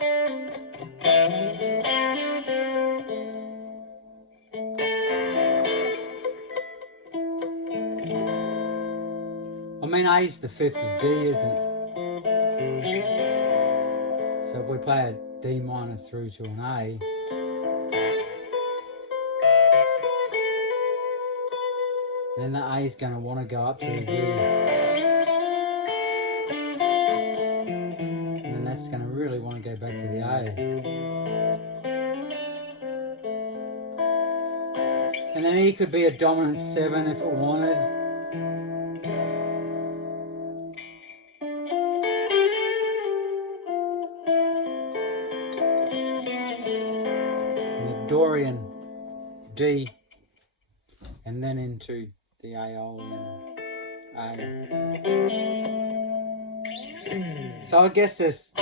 I mean, A is the fifth of D, isn't it? So if we play a D minor through to an A, then the A is going to want to go up to the D. And then that's going to really want to go back to the A. And then E could be a dominant 7 if it wanted. And the Dorian D, and then into the Aeolian A. So I guess this.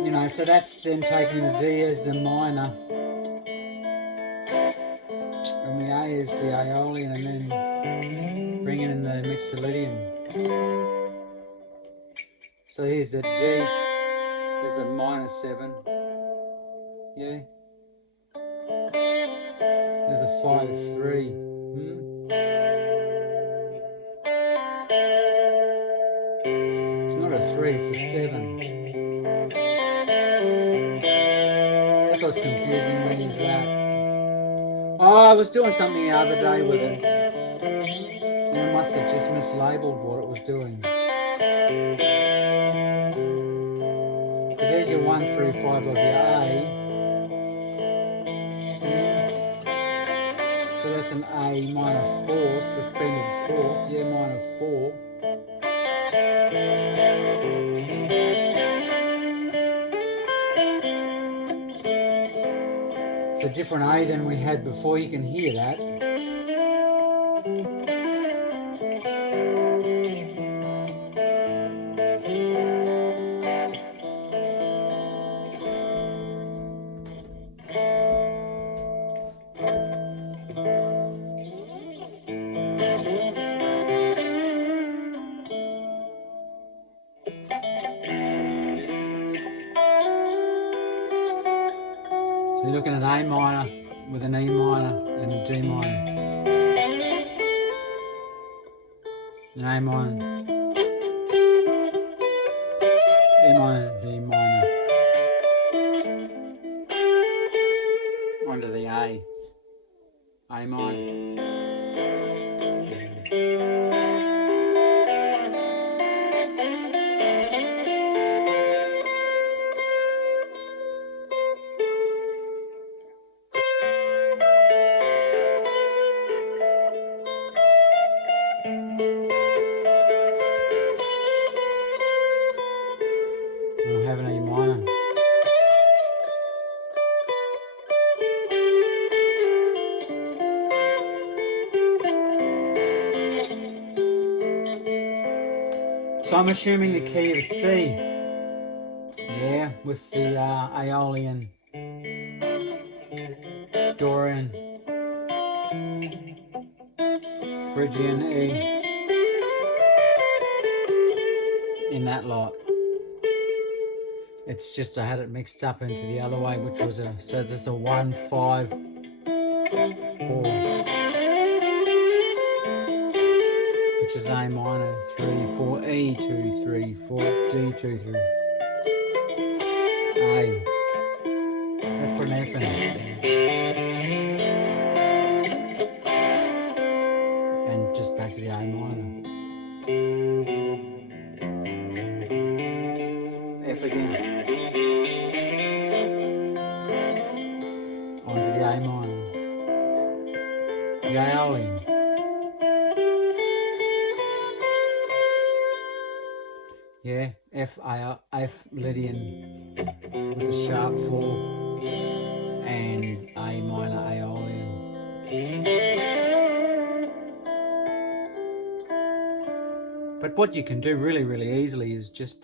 You know, so that's then taking the D as the minor, and the A is the Aeolian, and then bringing in the Mixolydian. So here's the D, there's a minor 7, yeah, there's a 5-3, It's not a 3, it's a 7. That's what's confusing me, is that, oh, I was doing something the other day with it, and I must have just mislabeled what it was doing. Because there's your 1, 3, 5 of your A. So that's an A minor 4, suspended 4th, yeah, minor 4. It's a different A than we had before, you can hear that. So you're looking at A minor with an E minor and a D minor. An A minor, E minor, D minor. Onto the A. A minor. We'll have an E minor. So I'm assuming the key of C. Yeah, with the Aeolian, Dorian, Phrygian E in that lot. It's just I had it mixed up into the other way, which was so it's just a 1, 5, 4. Which is A minor 3, 4, E 2, 3, 4, D 2, 3. A. Let's put an F in it. And just back to the A minor. F again. Onto the A minor. The Aeolian. Yeah, F Lydian. with a sharp 4 and A minor Aeolian. But what you can do really, really easily is just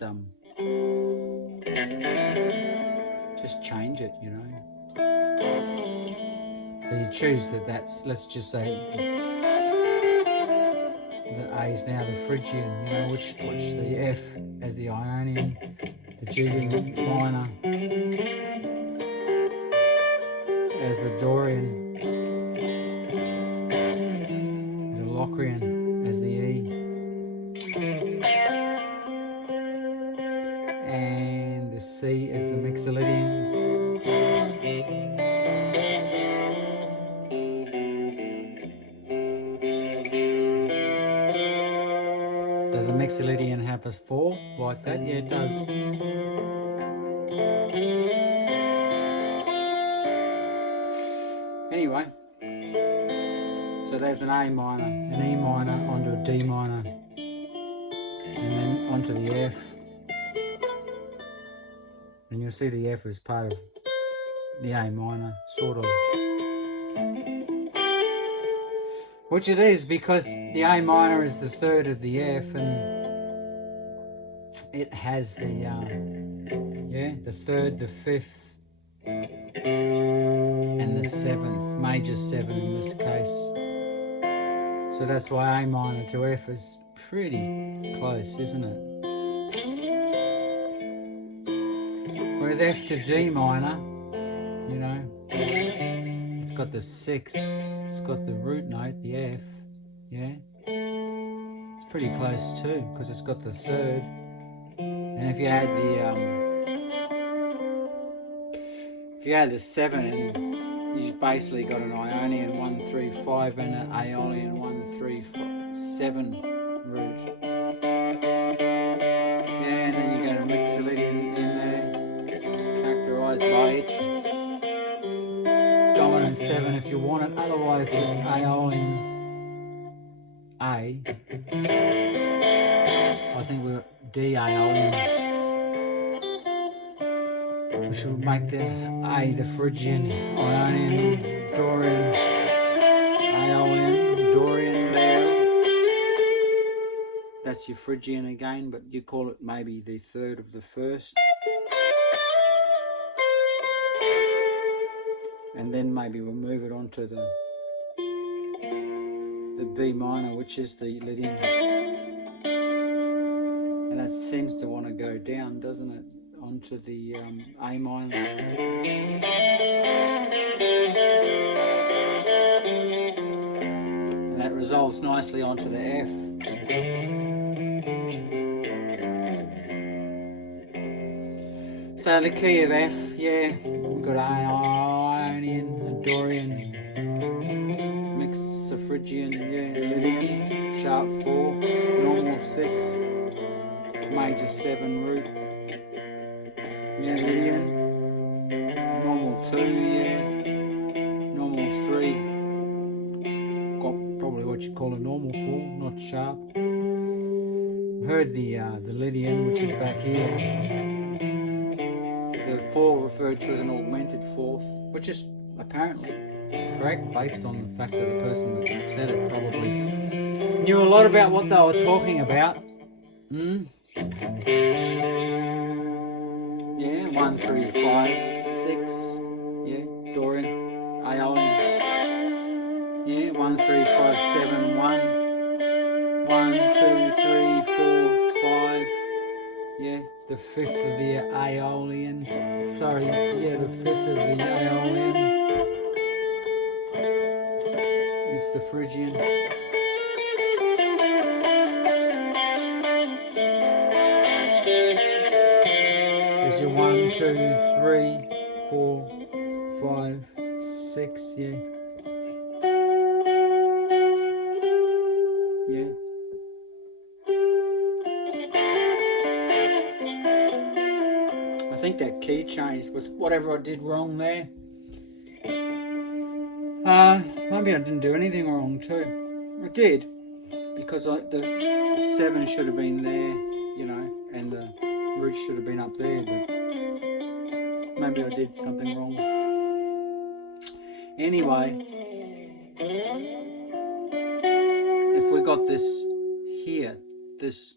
change it, you know. So you choose that's, let's just say that A is now the Phrygian, you know, which the F as the Ionian, the G minor as the Dorian, the Locrian as the E, and the C as the Mixolydian. Does a Mixolydian have a 4 like that? Yeah, it does. Anyway, so there's an A minor, an E minor onto a D minor, and then onto the F. And you'll see the F is part of the A minor, sort of. Which it is, because the A minor is the third of the F, and it has the the third, the fifth, and the seventh, major 7 in this case. So that's why A minor to F is pretty close, isn't it? Whereas F to D minor, you know, it's got the 6th, it's got the root note, the F, yeah? It's pretty close too, because it's got the 3rd. And if you add the 7 in, you've basically got an Ionian 1, 3, 5 and an Aeolian 1, 3, 5, 7 root. Yeah, and then you get a Mixolydian in there, characterised by its dominant 7 if you want it. Otherwise, it's Aeolian A. I think we're D Aeolian, which would make the A the Phrygian, Ionian, Dorian, Aeolian, Dorian there. That's your Phrygian again, but you call it maybe the 3rd of the 1st. And then maybe we'll move it on to the B minor, which is the Lydian. And that seems to want to go down, doesn't it? Onto the A minor. And that resolves nicely onto the F. So the key of F, yeah, we've got Ionian, a Dorian, Mixophrygian, yeah, Lydian, sharp 4, normal 6, major 7 root, yeah, Lydian, normal 2, yeah, normal 3, got probably what you call a normal 4, not sharp. We've heard the Lydian, which is back here. The 4 referred to as an augmented 4th, which is apparently correct based on the fact that the person that said it probably knew a lot about what they were talking about. Yeah, 1, 3, 5, 6. Yeah, Dorian, Aeolian. Yeah, 1, 3, 5, 7, 1. 1, 2, 3, 4, 5. Yeah, the 5th of the Aeolian. Sorry, yeah, the 5th of the Aeolian is the Phrygian. There's your 1, 2, 3, 4, 5, 6, yeah. Yeah. I think that key changed with whatever I did wrong there. Maybe I didn't do anything wrong too. I did, because the 7 should have been there, you know, and the root should have been up there, but maybe I did something wrong. Anyway, if we got this here, this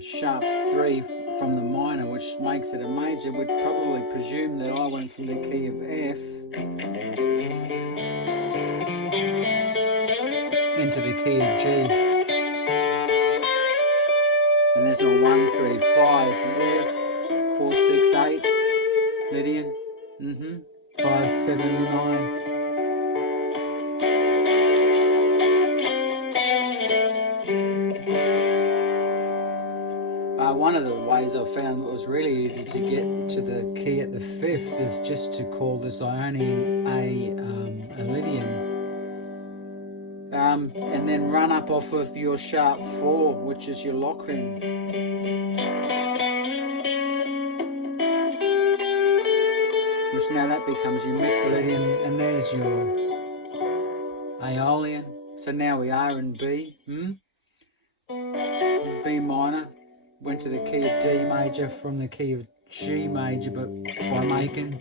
sharp 3 from the minor, which makes it a major, we'd probably presume that I went from the key of F into the key of G. And there's a 1, 3, 5, F, 4, 6, 8, Lydian, 5, 7, 9. One of the ways I found it was really easy to get to the key at the 5th is just to call this Ionian a Lydian. And then run up off of your sharp 4, which is your Locrian. Which now that becomes your Mixolydian, and there's your Aeolian. So now we are in B. B minor. Went to the key of D major from the key of G major, but by making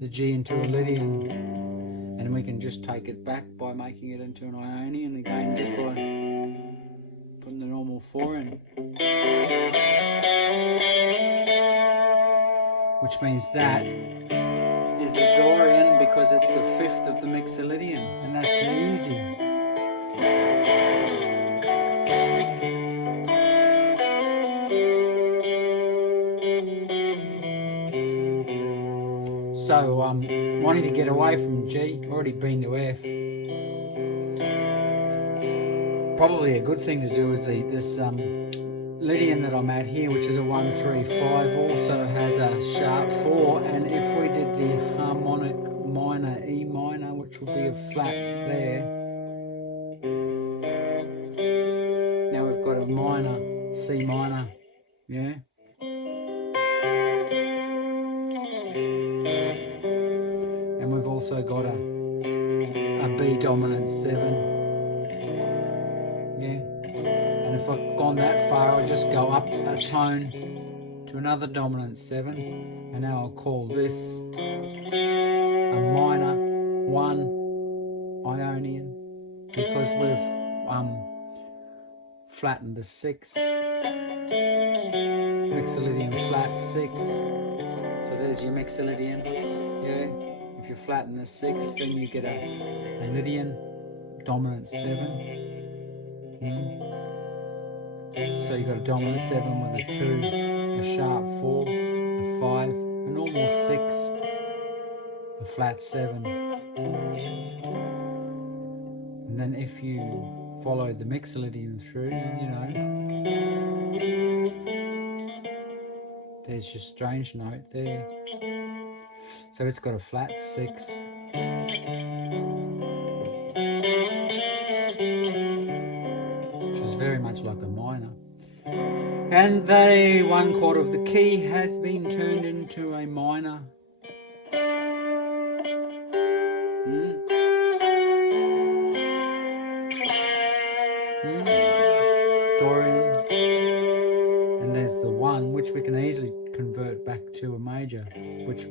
the G into a Lydian. And we can just take it back by making it into an Ionian again, just by putting the normal 4 in. Which means that is the Dorian because it's the 5th of the Mixolydian, and that's easy. So, wanting to get away from G, already been to F. Probably a good thing to do is this Lydian that I'm at here, which is a 1, 3, 5, also has a sharp 4. And if we did the harmonic minor, E minor, which will be a flat there. Now we've got a minor, C minor, yeah. And we've also got a B dominant 7, yeah. And if I've gone that far, I'll just go up a tone to another dominant 7, and now I'll call this a minor 1 Ionian because we've flattened the 6. Mixolydian flat 6. So there's your Mixolydian, yeah. If you flatten the 6, then you get a Lydian dominant 7. So you've got a dominant 7 with a 2, a sharp 4, a 5, a normal 6, a flat 7. And then if you follow the Mixolydian through, you know, there's your strange note there. So it's got a flat 6. Which is very much like a minor. And the 1 chord of the key has been turned into a minor. Dorian. And there's the 1, which we can easily convert back to a major, which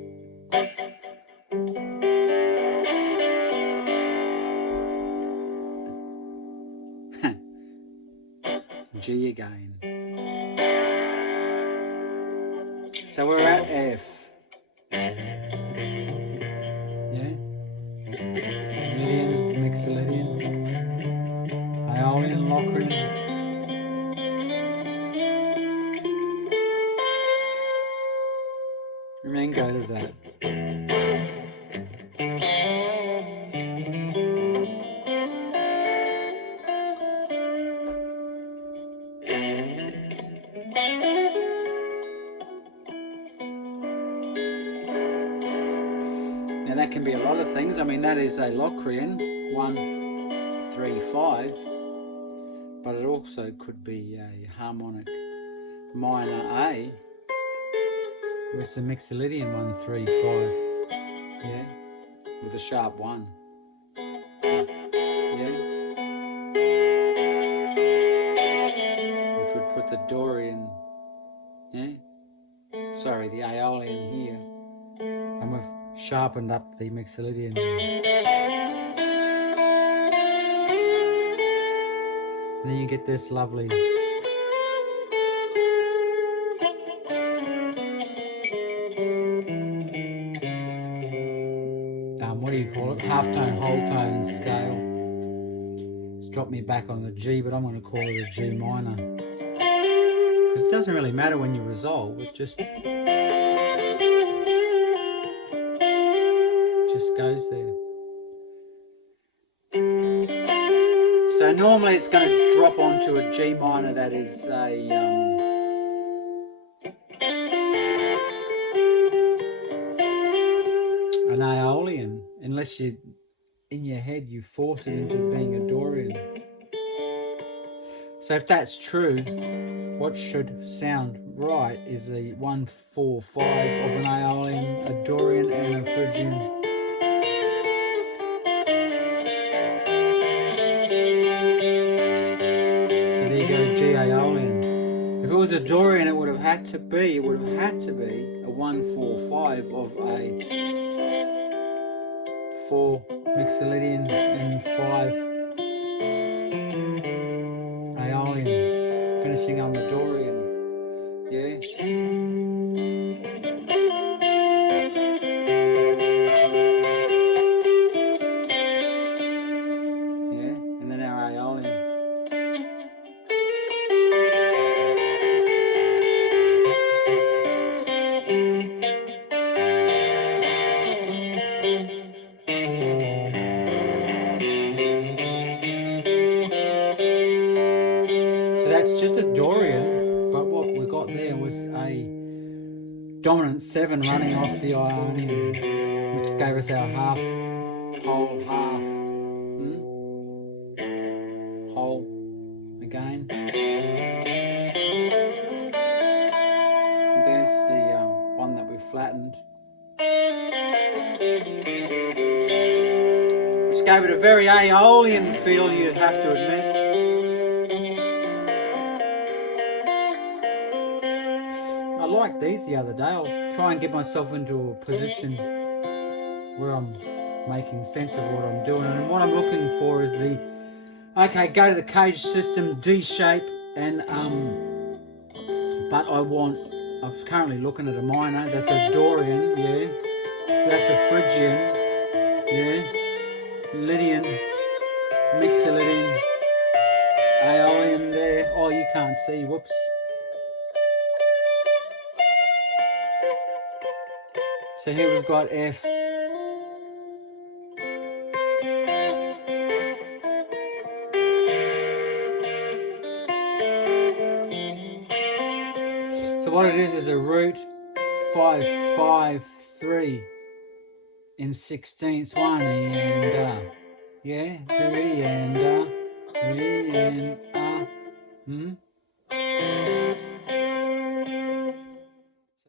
G again. So we're at F. Yeah. Lydian, Mixolydian, Aeolian, Locrian. And then go to that. Now that can be a lot of things. I mean, that is a Locrian, 1, 3, 5, but it also could be a harmonic minor A with the Mixolydian 1, 3, 5, yeah, with a sharp 1, yeah, which would put the Dorian, yeah. sorry, the Aeolian here, and we've sharpened up the Mixolydian. And then you get this lovely what do you call it? Half-tone, whole-tone scale. It's dropped me back on the G, but I'm going to call it a G minor. Because it doesn't really matter when you resolve, it just goes there. So normally it's going to drop onto a G minor that is an Aeolian, unless you, in your head, you force it into being a Dorian. So if that's true, what should sound right is a 1-4-5 of an Aeolian, a Dorian, and a Phrygian. So there you go, G Aeolian. If it was a Dorian, it would have had to be a 1-4-5 of a 4 Mixolydian and 5 Aeolian, finishing on the Dorian. Yeah. Yeah, and then our Aeolian. So that's just a Dorian, but what we got there was a dominant 7 running off the Ionian, which gave us our whole half, whole again. And there's the one that we flattened, which gave it a very Aeolian feel, you'd have to admit. I liked these the other day. I'll try and get myself into a position where I'm making sense of what I'm doing, and what I'm looking for is the go to the cage system, D shape, and but I'm currently looking at a minor. That's a Dorian, yeah. That's a Phrygian, yeah. Lydian, Mixolydian, Aeolian there. Oh, you can't see. Whoops. So here we've got F. So what it is a root 5-5-3 in 16ths, 1 and yeah, 3 and 3 and